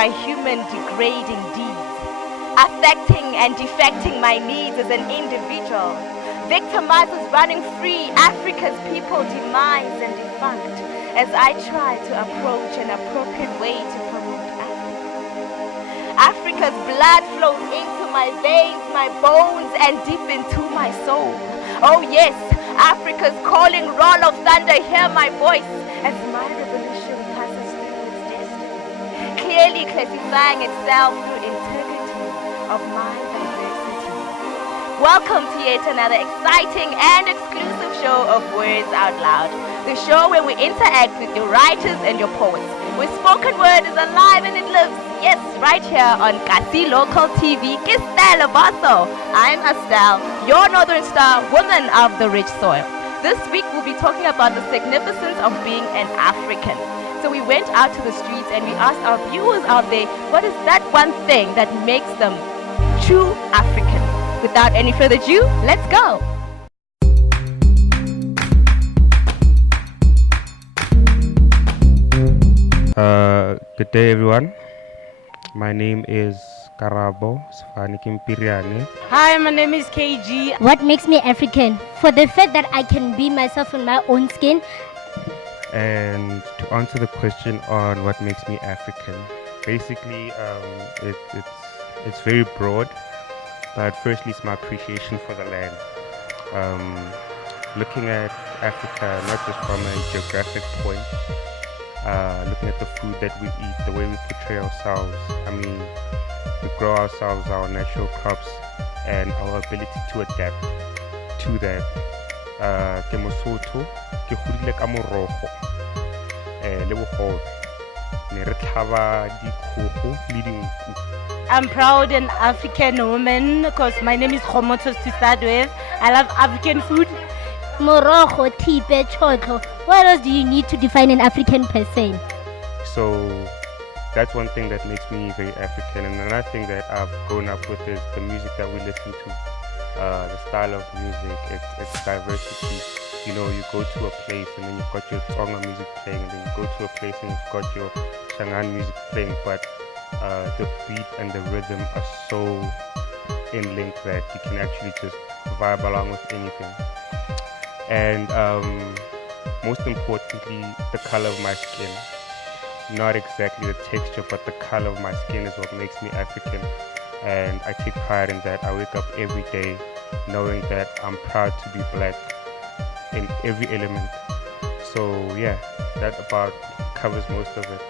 by human degrading deeds, affecting and defecting my needs as an individual, victimizers running free, Africa's people demised and defunct, as I try to approach an appropriate way to promote Africa. Africa's blood flows into my veins, my bones, and deep into my soul. Oh yes, Africa's calling, roll of thunder, hear my voice as my revolution passes through its destiny, clearly classifying itself through integrity of my diversity. Welcome to yet another exciting and exclusive show of Words Out Loud, the show where we interact with your writers and your poets, where spoken word is alive and it lives. Yes, right here on Kasi Local TV, Kistel Basso. I'm Estelle, your Northern Star, woman of the rich soil. This week we'll be talking about the significance of being an African. So we went out to the streets and we asked our viewers out there, what is that one thing that makes them true African? Without any further ado, let's go. Good day, everyone. My name is Karabo Sfani Kimpiriane. Hi, my name is KG. What makes me African? For the fact that I can be myself in my own skin. And to answer the question on what makes me African, basically it's very broad. But firstly, it's my appreciation for the land. Looking at Africa not just from a geographic point, looking at the food that we eat, the way we portray ourselves. I mean, we grow ourselves our natural crops and our ability to adapt to that. Ke Mosotho, ke godile ka morogo le bogobe. Ne re tlhaba dikgogo le dinku. I'm proud an African woman because my name is Khomotos to start with. I love African food. Morogo, tipe, chotlo. What else do you need to define an African person? So that's one thing that makes me very African. And another thing that I've grown up with is the music that we listen to. The style of music, it's diversity. You know, you go to a place and then you've got your Tsonga music playing, and then you go to a place and you've got your Shangaan music playing, but the beat and the rhythm are so in link that you can actually just vibe along with anything. And most importantly, the color of my skin. Not exactly the texture, but the color of my skin is what makes me African. And I take pride in that. I wake up every day knowing that I'm proud to be black in every element. So yeah, that about covers most of it.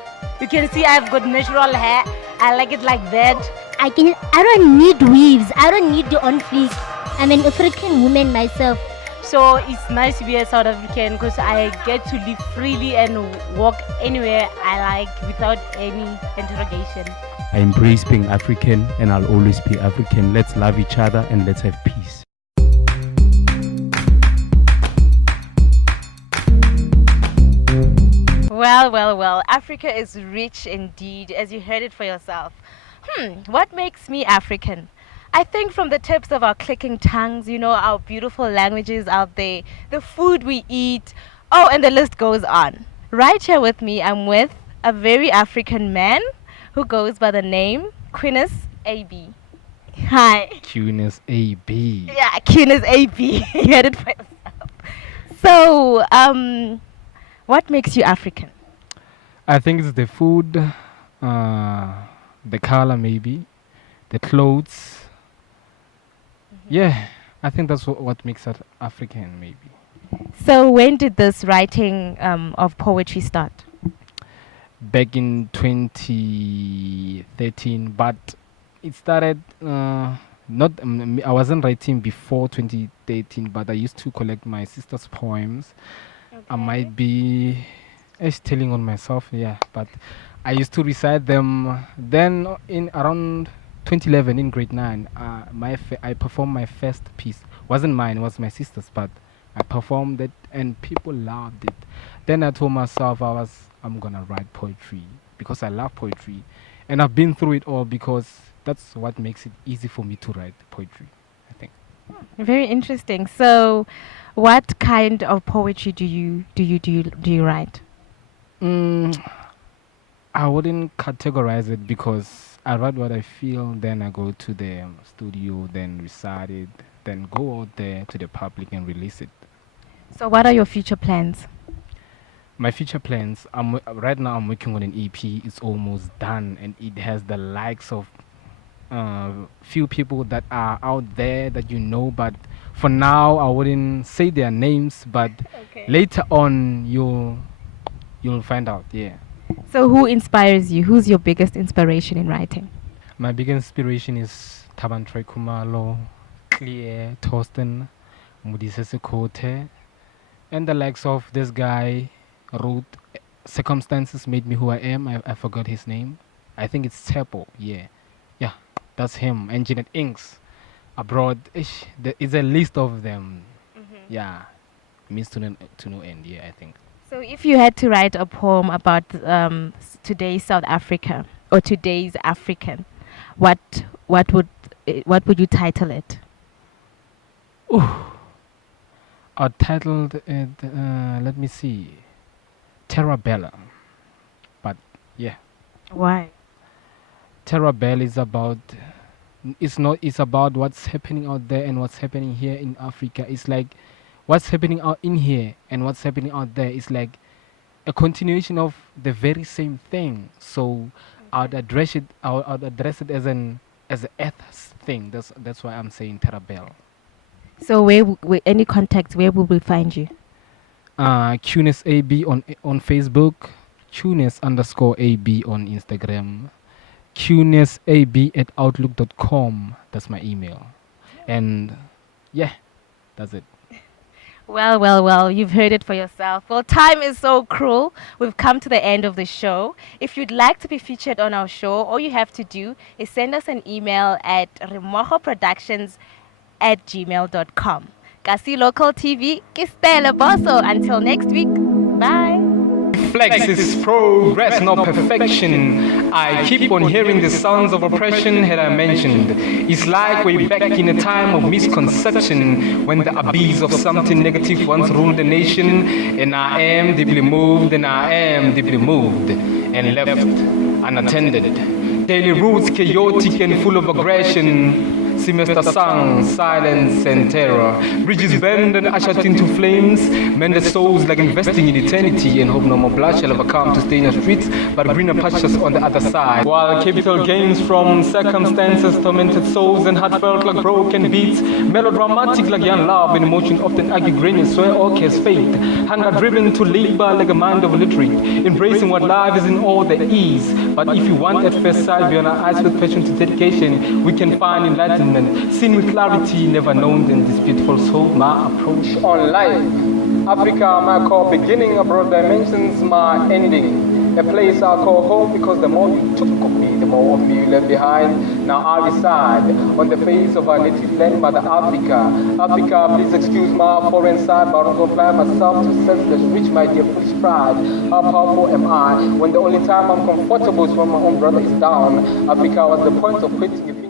You can see I've got natural hair. I like it like that. I don't need weaves. I don't need the on fleek. I'm an African woman myself. So it's nice to be a South African because I get to live freely and walk anywhere I like without any interrogation. I embrace being African and I'll always be African. Let's love each other and let's have peace. Well, Africa is rich indeed, as you heard it for yourself. What makes me African? I think from the tips of our clicking tongues, you know, our beautiful languages out there, the food we eat, and the list goes on. Right here with me, I'm with a very African man who goes by the name Quinus AB. Hi. Quinus AB. Yeah, Quinus AB. You heard it for yourself. So, what makes you African? I think it's the food, the color maybe, the clothes. Yeah, I think that's what makes us African maybe. So when did this writing of poetry start? Back in 2013, but it started not I wasn't writing before 2013, but I used to collect my sister's poems. Okay. I might be telling on myself, yeah, but I used to recite them. Then in around 2011 in grade 9, I performed my first piece. Wasn't mine, it was my sister's, but I performed it and people loved it. Then I told myself I'm gonna write poetry because I love poetry, and I've been through it all because that's what makes it easy for me to write poetry, I think. Very interesting. So, what kind of poetry do you write? I wouldn't categorize it because I write what I feel, then I go to the studio, then recite it, then go out there to the public and release it. So, what are your future plans? My future plans, right now I'm working on an EP. It's almost done, and it has the likes of few people that are out there that you know. But for now, I wouldn't say their names. But later on, you'll find out. Yeah. So, who inspires you? Who's your biggest inspiration in writing? My biggest inspiration is Taban Troy Kumalo, Clear, Torsten, Mudisese Kote, and the likes of this guy wrote Circumstances Made Me Who I Am. I forgot his name. I think it's Tepo. Yeah. Yeah, that's him. And Janet Inks abroad. There is a list of them. Yeah. Means to no end. Yeah, I think. So, if you had to write a poem about today's South Africa or today's African, what would you title it? I titled it, let me see, Terra Bella. But yeah, Why? Terra Bella is about, it's about what's happening out there and what's happening here in Africa. It's like what's happening out in here and what's happening out there is like a continuation of the very same thing. So I'd address it as an earth thing. That's why I'm saying Terra Bella. So, any contact, where will we find you? Cunis AB on Facebook, Cunis_AB on Instagram, cunisab@outlook.com. That's my email. And yeah, that's it. Well, you've heard it for yourself. Well, time is so cruel. We've come to the end of the show. If you'd like to be featured on our show, all you have to do is send us an email at remojoproductions@gmail.com. Kasi Local TV, Kistele Boso. Until next week, bye. Flex is progress, not perfection. I keep on hearing the sounds of oppression had I mentioned. It's like way back in a time of misconception when the abyss of something negative once ruled the nation. And I am deeply moved, and I am deeply moved and left unattended. Daily roots chaotic and full of aggression. Semester sung, silence and terror. Bridges burned and ushered into flames. Mended souls like investing in eternity and hope no more blood shall ever come to stain your streets, but greener pastures on the other side. While capital gains from circumstances tormented souls and heartfelt like broken beats. Melodramatic like young love and emotion often argue grain and swear orchids fate. Hunger driven to labor like a mind of illiterate. Embracing what life is in all there is. But if you want at first sight beyond our eyes with passion to dedication, we can find enlightenment. Seen with clarity, never known in this beautiful soul, my approach on life. Africa, my core beginning, abroad dimensions, my ending. A place I call home because the more you took of me, the more of me you left behind. Now I reside on the face of our native land, Mother Africa. Africa, please excuse my foreign side, but I don't confine myself to senseless rich, my dear foolish pride. How powerful am I when the only time I'm comfortable is when my own brother is down? Africa was the point of quitting.